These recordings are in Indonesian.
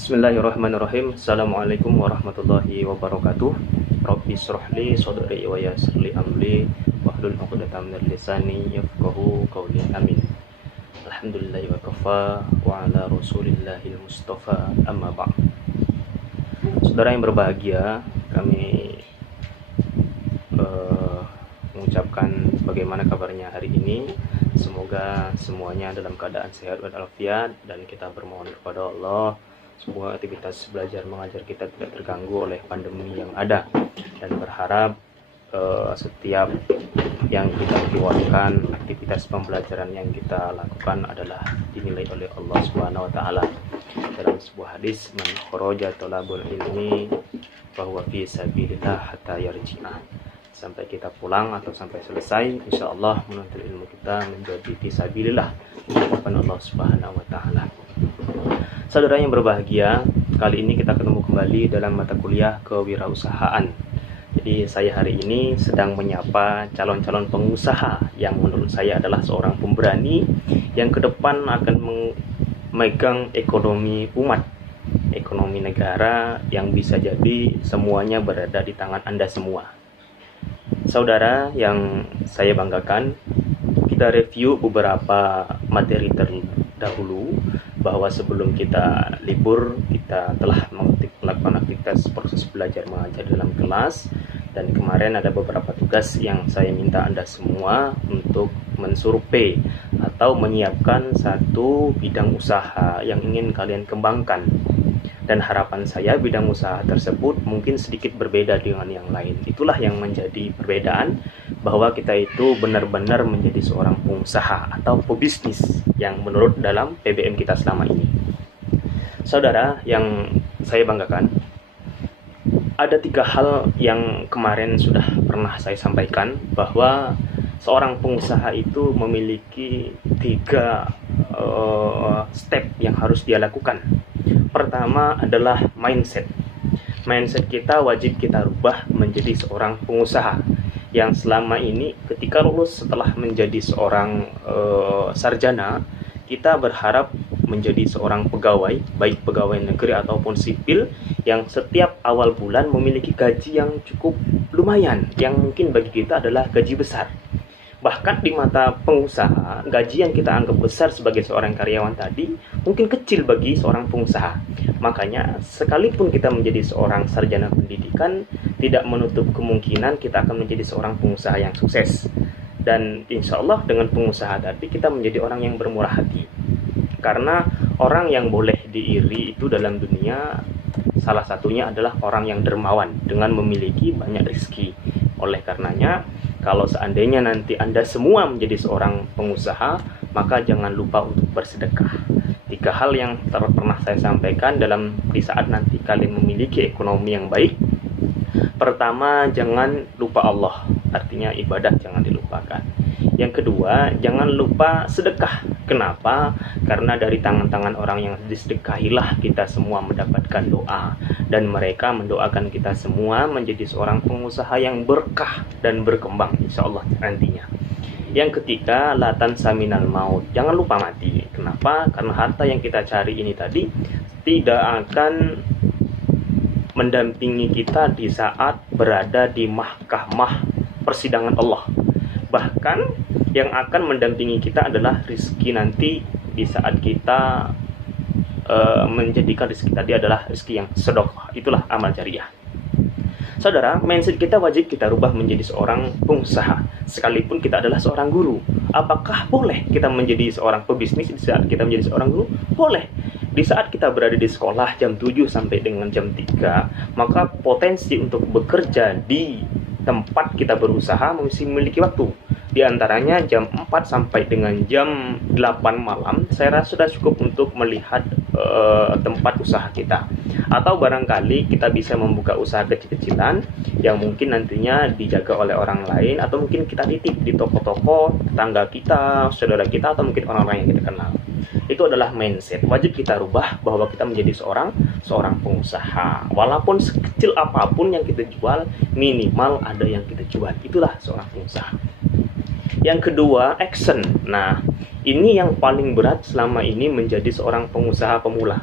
Bismillahirrahmanirrahim. Assalamualaikum warahmatullahi wabarakatuh. Rabbi shrah li sadri wa yassir li amri wahlul 'uqdatam min lisani yafqahu qawli. Amin. Alhamdulillahi wa kafa wa ala rasulillahil mustafa amma ba'd. Saudara yang berbahagia, kami mengucapkan bagaimana kabarnya hari ini. Semoga semuanya dalam keadaan sehat walafiat, dan kita bermohon kepada Allah semua aktivitas belajar mengajar kita tidak terganggu oleh pandemi yang ada, dan berharap setiap yang kita keluarkan, aktivitas pembelajaran yang kita lakukan adalah dinilai oleh Allah Subhanahu wa taala. Dalam sebuah hadis, man kharaja talabul ilmi bahwa fi sabilillah hatta yarji'a. Sampai kita pulang atau sampai selesai, insyaallah menuntut ilmu kita menjadi fi sabilillah di hadapan Allah Subhanahu wa taala. Saudara yang berbahagia, kali ini kita ketemu kembali dalam mata kuliah kewirausahaan. Jadi saya hari ini sedang menyapa calon-calon pengusaha yang menurut saya adalah seorang pemberani yang ke depan akan memegang ekonomi umat, ekonomi negara, yang bisa jadi semuanya berada di tangan Anda semua. Saudara yang saya banggakan, kita review beberapa materi terdahulu, bahwa sebelum kita libur kita telah melakukan aktivitas proses belajar mengajar dalam kelas, dan kemarin ada beberapa tugas yang saya minta Anda semua untuk mensurvei atau menyiapkan satu bidang usaha yang ingin kalian kembangkan. Dan harapan saya bidang usaha tersebut mungkin sedikit berbeda dengan yang lain. Itulah yang menjadi perbedaan, bahwa kita itu benar-benar menjadi seorang pengusaha atau pebisnis yang menurut dalam PBM kita selama ini. Saudara yang saya banggakan, ada 3 hal yang kemarin sudah pernah saya sampaikan, bahwa seorang pengusaha itu memiliki 3 step yang harus dia lakukan. Pertama adalah mindset. Mindset kita wajib kita rubah menjadi seorang pengusaha yang selama ini ketika lulus setelah menjadi seorang sarjana, kita berharap menjadi seorang pegawai, baik pegawai negeri ataupun sipil, yang setiap awal bulan memiliki gaji yang cukup lumayan, yang mungkin bagi kita adalah gaji besar. Bahkan di mata pengusaha, gaji yang kita anggap besar sebagai seorang karyawan tadi mungkin kecil bagi seorang pengusaha. Makanya sekalipun kita menjadi seorang sarjana pendidikan, tidak menutup kemungkinan kita akan menjadi seorang pengusaha yang sukses. Dan insya Allah dengan pengusaha tadi kita menjadi orang yang bermurah hati. Karena orang yang boleh diiri itu dalam dunia, salah satunya adalah orang yang dermawan dengan memiliki banyak rezeki. Oleh karenanya, kalau seandainya nanti Anda semua menjadi seorang pengusaha, maka jangan lupa untuk bersedekah. 3 hal yang pernah saya sampaikan di saat nanti kalian memiliki ekonomi yang baik. Pertama, jangan lupa Allah, artinya ibadah jangan dilupakan. Yang kedua, jangan lupa sedekah. Kenapa? Karena dari tangan-tangan orang yang disedekahilah kita semua mendapatkan doa, dan mereka mendoakan kita semua menjadi seorang pengusaha yang berkah dan berkembang insya Allah nantinya. Yang ketiga, latan saminal maut, jangan lupa mati. Kenapa? Karena harta yang kita cari ini tadi tidak akan mendampingi kita di saat berada di mahkamah persidangan Allah. Bahkan yang akan mendampingi kita adalah rezeki nanti di saat kita menjadikan rezeki tadi adalah rezeki yang sedekah. Itulah amal jariah. Saudara, mindset kita wajib kita rubah menjadi seorang pengusaha, sekalipun kita adalah seorang guru. Apakah boleh kita menjadi seorang pebisnis di saat kita menjadi seorang guru? Boleh. Di saat kita berada di sekolah jam 7 sampai dengan jam 3, maka potensi untuk bekerja di tempat kita berusaha masih memiliki waktu. Di antaranya jam 4 sampai dengan jam 8 malam, saya rasa sudah cukup untuk melihat tempat usaha kita. Atau barangkali kita bisa membuka usaha kecil-kecilan yang mungkin nantinya dijaga oleh orang lain, atau mungkin kita titip di toko-toko tetangga kita, saudara kita, atau mungkin orang-orang yang kita kenal. Itu adalah mindset. Wajib kita rubah bahwa kita menjadi seorang pengusaha. Walaupun sekecil apapun yang kita jual, minimal ada yang kita jual. Itulah seorang pengusaha. Yang kedua, action. Nah, ini yang paling berat selama ini menjadi seorang pengusaha pemula.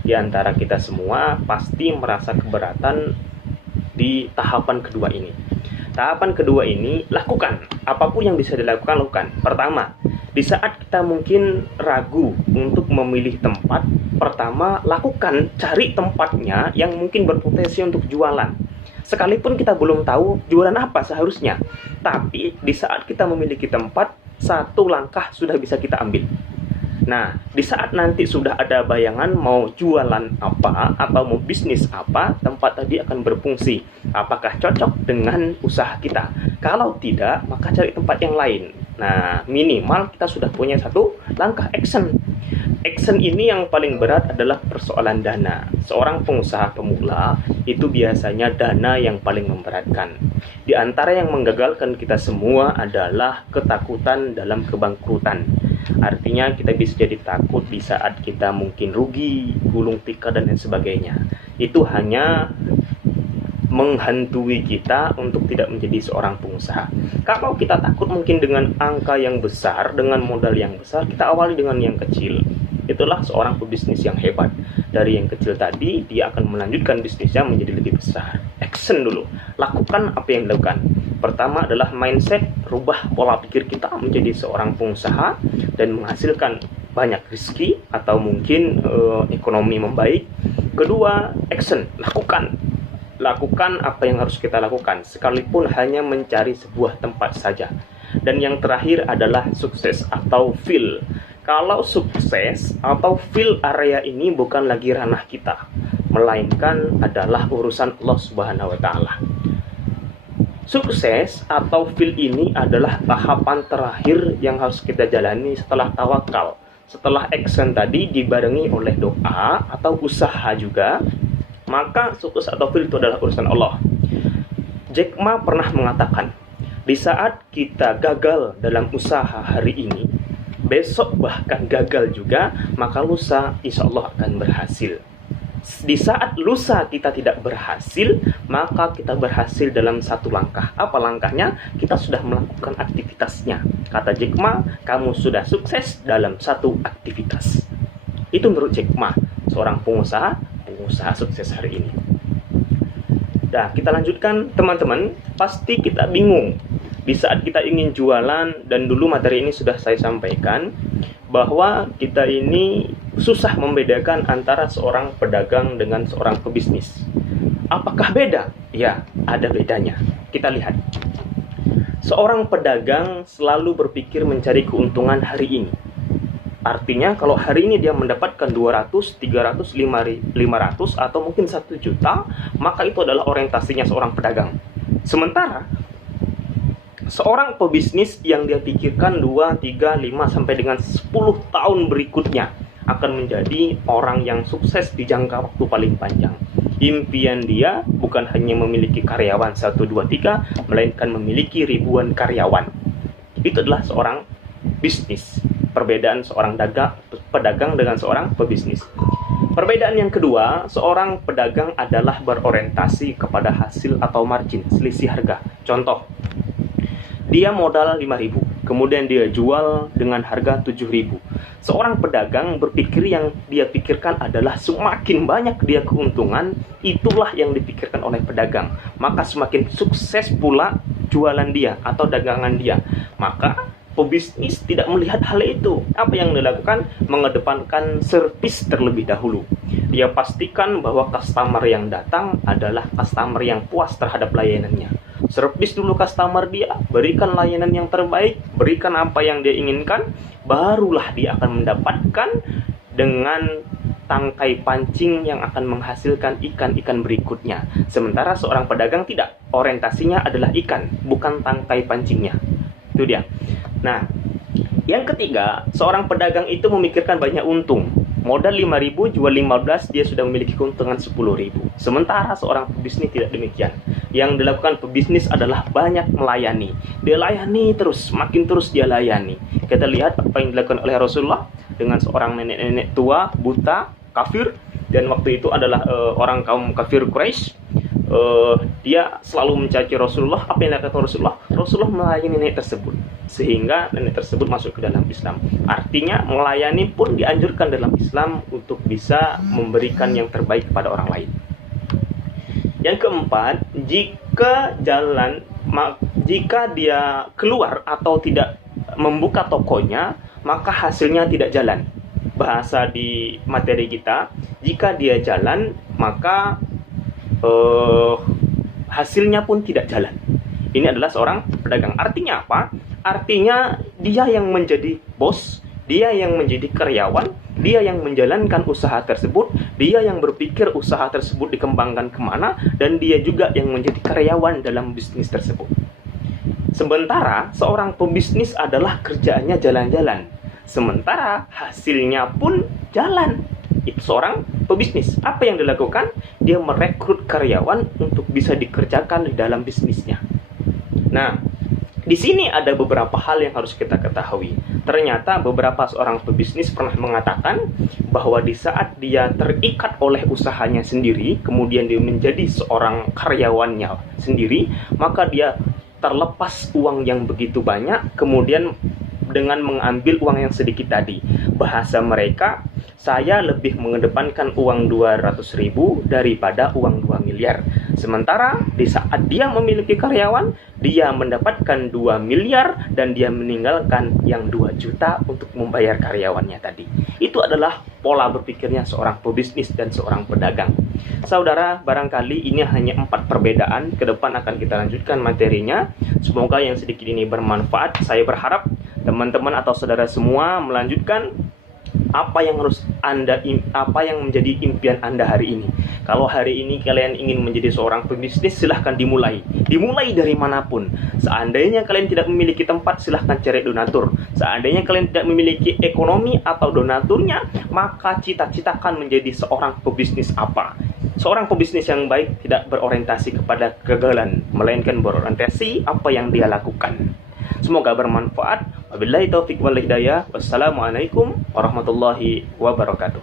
di antara kita semua pasti merasa keberatan di tahapan kedua ini. Tahapan kedua ini, lakukan. Apapun yang bisa dilakukan, lakukan. Pertama, di saat kita mungkin ragu untuk memilih tempat, pertama, lakukan, cari tempatnya yang mungkin berpotensi untuk jualan. Sekalipun kita belum tahu jualan apa seharusnya. Tapi, di saat kita memiliki tempat, satu langkah sudah bisa kita ambil. Nah, di saat nanti sudah ada bayangan mau jualan apa atau mau bisnis apa, tempat tadi akan berfungsi. Apakah cocok dengan usaha kita? Kalau tidak, maka cari tempat yang lain. Nah, minimal kita sudah punya satu langkah action. Action ini yang paling berat adalah persoalan dana. Seorang pengusaha pemula itu biasanya dana yang paling memberatkan. Di antara yang menggagalkan kita semua adalah ketakutan dalam kebangkrutan. Artinya kita bisa jadi takut di saat kita mungkin rugi, gulung tikar dan lain sebagainya. Itu hanya menghantui kita untuk tidak menjadi seorang pengusaha. Kalau kita takut mungkin dengan angka yang besar, dengan modal yang besar, kita awali dengan yang kecil. Itulah seorang pebisnis yang hebat. Dari yang kecil tadi, dia akan melanjutkan bisnisnya menjadi lebih besar. Action dulu. Lakukan apa yang dilakukan. Pertama adalah mindset, rubah pola pikir kita menjadi seorang pengusaha dan menghasilkan banyak rezeki atau mungkin ekonomi membaik. Kedua, action, lakukan. Lakukan apa yang harus kita lakukan, sekalipun hanya mencari sebuah tempat saja. Dan yang terakhir adalah sukses atau feel. Kalau sukses atau feel area ini bukan lagi ranah kita, melainkan adalah urusan Allah Subhanahu wa Ta'ala. Sukses atau feel ini adalah tahapan terakhir yang harus kita jalani setelah tawakal. Setelah action tadi dibarengi oleh doa atau usaha juga, maka sukses atau feel itu adalah urusan Allah. Jack Ma pernah mengatakan, di saat kita gagal dalam usaha hari ini, besok bahkan gagal juga, maka lusa insya Allah akan berhasil. Di saat lusa kita tidak berhasil, maka kita berhasil dalam satu langkah. Apa langkahnya? Kita sudah melakukan aktivitasnya. Kata Jack Ma, kamu sudah sukses dalam satu aktivitas. Itu menurut Jack Ma, seorang pengusaha sukses hari ini. Nah, kita lanjutkan teman-teman. Pasti kita bingung di saat kita ingin jualan, dan dulu materi ini sudah saya sampaikan, bahwa kita ini susah membedakan antara seorang pedagang dengan seorang pebisnis. Apakah beda? Ya, ada bedanya. Kita lihat. Seorang pedagang selalu berpikir mencari keuntungan hari ini. Artinya kalau hari ini dia mendapatkan 200, 300, 500 atau mungkin 1 juta, maka itu adalah orientasinya seorang pedagang. Sementara seorang pebisnis yang dia pikirkan 2, 3, 5 sampai dengan 10 tahun berikutnya akan menjadi orang yang sukses di jangka waktu paling panjang. Impian dia bukan hanya memiliki karyawan 1, 2, 3, melainkan memiliki ribuan karyawan. Itu adalah seorang bisnis. Perbedaan seorang pedagang dengan seorang pebisnis. Perbedaan yang kedua, seorang pedagang adalah berorientasi kepada hasil atau margin, selisih harga. Contoh, dia modal 5.000, kemudian dia jual dengan harga 7.000. Seorang pedagang berpikir yang dia pikirkan adalah semakin banyak dia keuntungan, itulah yang dipikirkan oleh pedagang. Maka semakin sukses pula jualan dia atau dagangan dia. Maka pebisnis tidak melihat hal itu. Apa yang dilakukan? Mengedepankan servis terlebih dahulu. Dia pastikan bahwa customer yang datang adalah customer yang puas terhadap layanannya. Servis dulu customer dia, berikan layanan yang terbaik, berikan apa yang dia inginkan, barulah dia akan mendapatkan dengan tangkai pancing yang akan menghasilkan ikan-ikan berikutnya. Sementara seorang pedagang tidak, orientasinya adalah ikan, bukan tangkai pancingnya. Itu dia. Nah, yang ketiga, seorang pedagang itu memikirkan banyak untung. Modal 5.000, jual 15, dia sudah memiliki keuntungan 10.000. Sementara seorang pebisnis tidak demikian. Yang dilakukan pebisnis adalah banyak melayani. Dia layani terus, makin terus dia layani. Kita lihat apa yang dilakukan oleh Rasulullah dengan seorang nenek-nenek tua, buta, kafir. Dan waktu itu adalah orang kaum kafir Quraisy. Dia selalu mencaci Rasulullah. Apa yang dilakukan Rasulullah? Rasulullah melayani nenek tersebut. sehingga nenek tersebut masuk ke dalam Islam. Artinya melayani pun dianjurkan dalam Islam untuk bisa memberikan yang terbaik kepada orang lain. Yang keempat, jika dia keluar atau tidak membuka tokonya, maka hasilnya tidak jalan. Bahasa di materi kita, jika dia jalan, maka hasilnya pun tidak jalan. Ini adalah seorang pedagang. Artinya apa? Artinya dia yang menjadi bos, dia yang menjadi karyawan, dia yang menjalankan usaha tersebut, dia yang berpikir usaha tersebut dikembangkan kemana, dan dia juga yang menjadi karyawan dalam bisnis tersebut. Sementara seorang pebisnis adalah kerjaannya jalan-jalan, sementara hasilnya pun jalan. Itu seorang pebisnis. Apa yang dilakukan? Dia merekrut karyawan untuk bisa dikerjakan di dalam bisnisnya. Nah, di sini ada beberapa hal yang harus kita ketahui. Ternyata beberapa seorang pebisnis pernah mengatakan bahwa di saat dia terikat oleh usahanya sendiri, kemudian dia menjadi seorang karyawannya sendiri, maka dia terlepas uang yang begitu banyak, kemudian dengan mengambil uang yang sedikit tadi. Bahasa mereka, saya lebih mengedepankan uang 200.000 daripada uang 2 miliar. Sementara di saat dia memiliki karyawan, dia mendapatkan 2 miliar dan dia meninggalkan yang 2 juta untuk membayar karyawannya tadi. Itu adalah pola berpikirnya seorang pebisnis dan seorang pedagang. Saudara, barangkali ini hanya 4 perbedaan. Ke depan akan kita lanjutkan materinya. Semoga yang sedikit ini bermanfaat. Saya berharap teman-teman atau saudara semua melanjutkan apa yang menjadi impian Anda hari ini. Kalau hari ini kalian ingin menjadi seorang pebisnis, silahkan dimulai dari manapun. Seandainya kalian tidak memiliki tempat, silahkan cari donatur. Seandainya kalian tidak memiliki ekonomi atau donaturnya, maka cita-citakan menjadi seorang pebisnis apa. Seorang pebisnis yang baik tidak berorientasi kepada kegagalan, melainkan berorientasi apa yang dia lakukan. Semoga bermanfaat. Wabillahi taufiq wal hidayah. Wassalamualaikum warahmatullahi wabarakatuh.